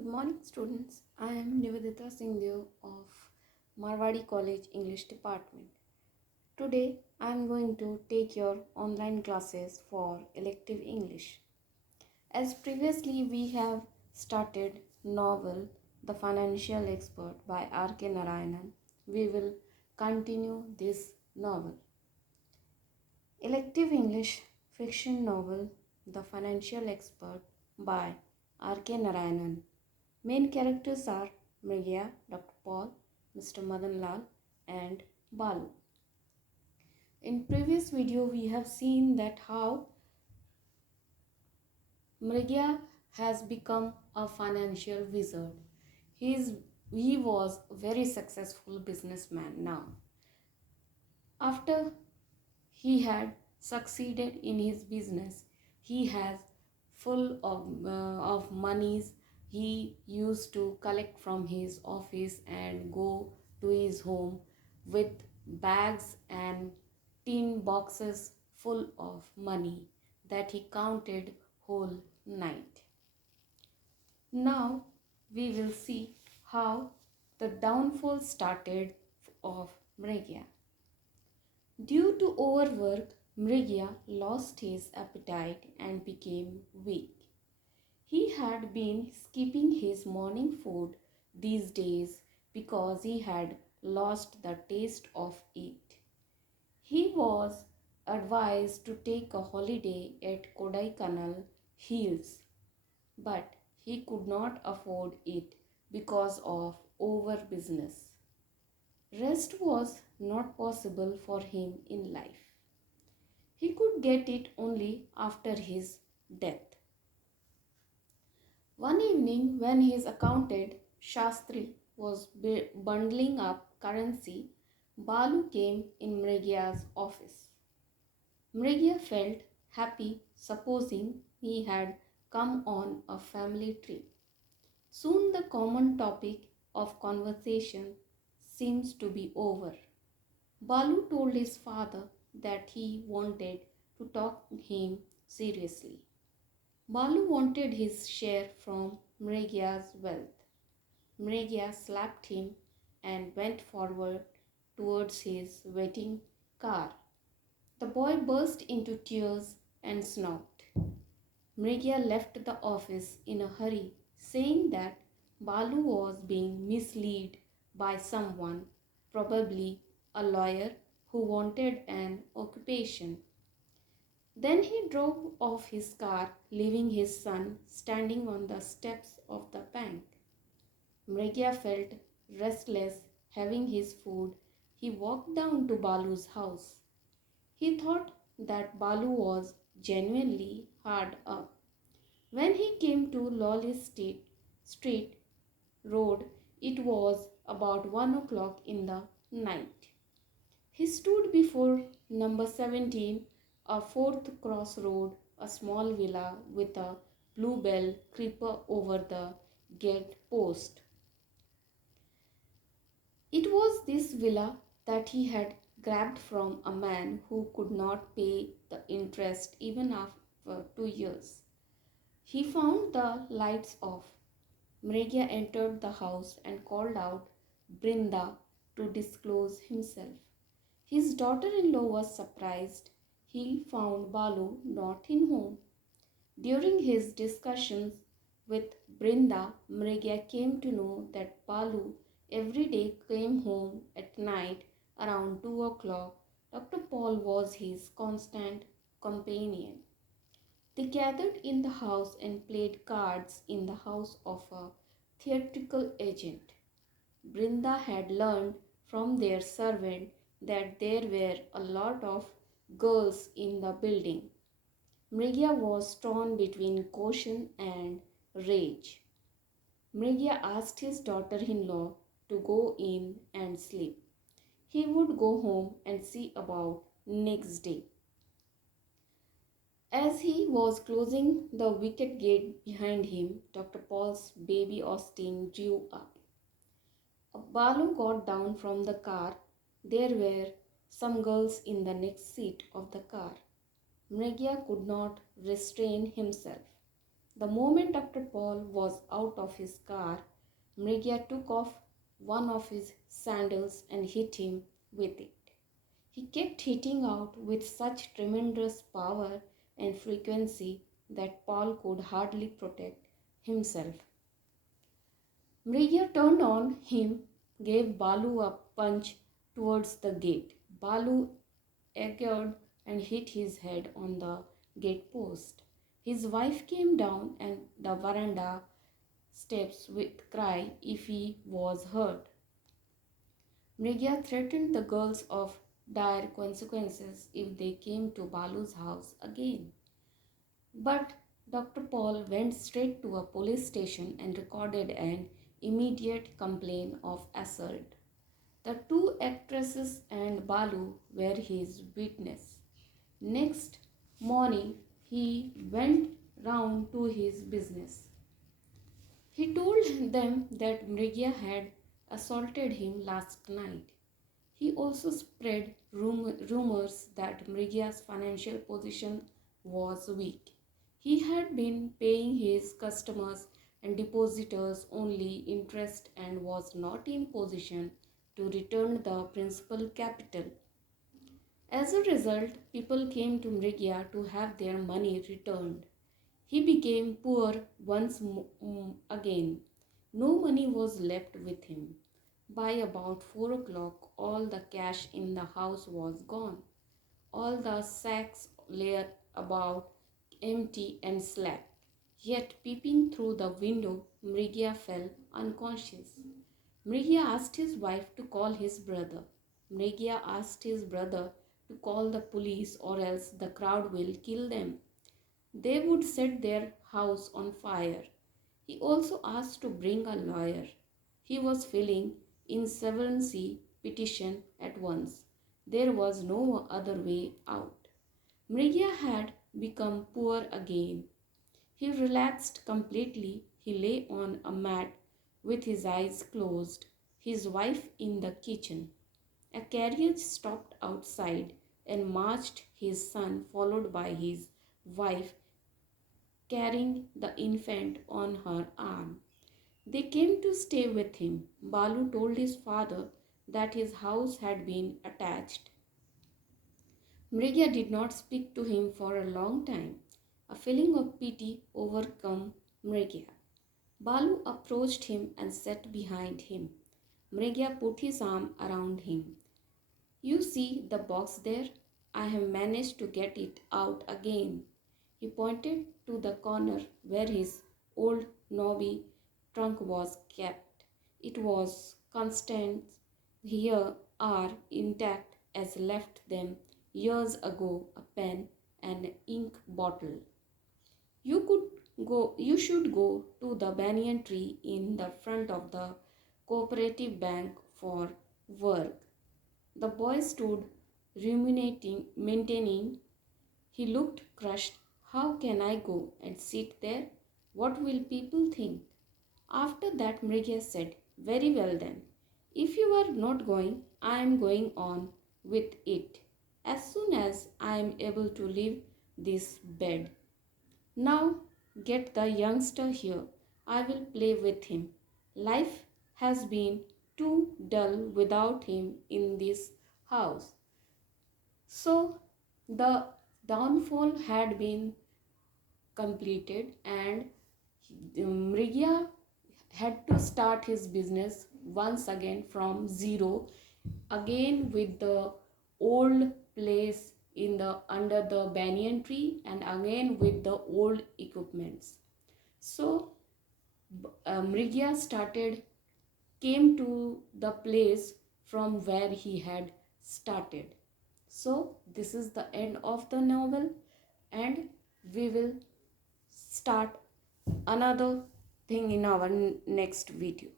Good morning, students. I am NIVEDITA SINGH of Marwadi College English Department. Today, I am going to take your online classes for elective English. As previously we have started novel The Financial Expert by R.K. Narayanan, we will continue this novel. Elective English fiction novel The Financial Expert by R.K. Narayanan. Main characters are Mriga, Dr. Paul, Mr. Madan Lal and Balu. In previous video we have seen that how Mriga has become a financial wizard. He was a very successful businessman now. After he had succeeded in his business, he has full of monies. He used to collect from his office and go to his home with bags and tin boxes full of money that he counted whole night. Now we will see how the downfall started of Mriga. Due to overwork, Mriga lost his appetite and became weak. He had been skipping his morning food these days because he had lost the taste of it. He was advised to take a holiday at Kodaikanal Hills, but he could not afford it because of over business. Rest was not possible for him in life. He could get it only after his death. One evening, when his accountant Shastri was bundling up currency, Balu came in Mriga's office. Mriga felt happy, supposing he had come on a family trip. Soon the common topic of conversation seems to be over. Balu told his father that he wanted to talk to him seriously. Balu wanted his share from Mriga's wealth. Mriga slapped him and went forward towards his waiting car. The boy burst into tears and sobbed. Mriga left the office in a hurry, saying that Balu was being misled by someone, probably a lawyer who wanted an occupation. Then he drove off his car, leaving his son standing on the steps of the bank. Mriga felt restless, having his food. He walked down to Balu's house. He thought that Balu was genuinely hard up. When he came to Lawless Street Road, it was about 1 o'clock in the night. He stood before number 17, a fourth cross road, a small villa with a bluebell creeper over the gate post. It was this villa that he had grabbed from a man who could not pay the interest even after 2 years. He found the lights off. Mriga entered the house and called out Brinda to disclose himself. His daughter-in-law was surprised. He found Balu not in home. During his discussions with Brinda, Mriga came to know that Balu every day came home at night around 2 o'clock. Dr. Paul was his constant companion. They gathered in the house and played cards in the house of a theatrical agent. Brinda had learned from their servant that there were a lot of girls in the building. Mriga was torn between caution and rage. Mriga asked his daughter-in-law to go in and sleep. He would go home and see about next day. As he was closing the wicket gate behind him, Dr. Paul's baby Austin drew up. Balu got down from the car. There were some girls in the next seat of the car. Mriga could not restrain himself. The moment Dr. Paul was out of his car, Mrigia took off one of his sandals and hit him with it. He kept hitting out with such tremendous power and frequency that Paul could hardly protect himself. Mrigia turned on him, gave Balu a punch towards the gate. Balu echoed and hit his head on the gate post. His wife came down and the veranda steps with cry if he was hurt. Mrigia threatened the girls of dire consequences if they came to Balu's house again. But Dr. Paul went straight to a police station and recorded an immediate complaint of assault. The two actresses and Balu were his witness. Next morning, he went round to his business. He told them that Mrigia had assaulted him last night. He also spread rumors that Mrigia's financial position was weak. He had been paying his customers and depositors only interest and was not in position to return the principal capital. As a result, people came to Mrigia to have their money returned. He became poor once again. No money was left with him. By about 4 o'clock, all the cash in the house was gone. All the sacks lay about empty and slack. Yet, peeping through the window, Mrigia fell unconscious. Mrigia asked his wife to call his brother. Mrigia asked his brother to call the police or else the crowd will kill them. They would set their house on fire. He also asked to bring a lawyer. He was filing insolvency petition at once. There was no other way out. Mrigia had become poor again. He relaxed completely. He lay on a mat with his eyes closed, his wife in the kitchen. A carriage stopped outside and marched his son, followed by his wife, carrying the infant on her arm. They came to stay with him. Balu told his father that his house had been attached. Mrigia did not speak to him for a long time. A feeling of pity overcame Mrigia. Balu approached him and sat behind him. Mrigia put his arm around him. You see the box there? I have managed to get it out again. He pointed to the corner where his old Nobi trunk was kept. It was constant here are intact as left them years ago, a pen and ink bottle. You should go to the banyan tree in the front of the cooperative bank for work. The boy stood maintaining. He looked crushed. How can I go and sit there? What will people think? After that, Mrigia said, very well then. If you are not going, I am going on with it as soon as I am able to leave this bed. Now get the youngster here. I will play with him. Life has been too dull without him in this house. So the downfall had been completed and Mrigia had to start his business once again from zero, again with the old place in the under the banyan tree and again with the old equipments. So Mrigia came to the place from where he had started. So this is the end of the novel and we will start another thing in our next video.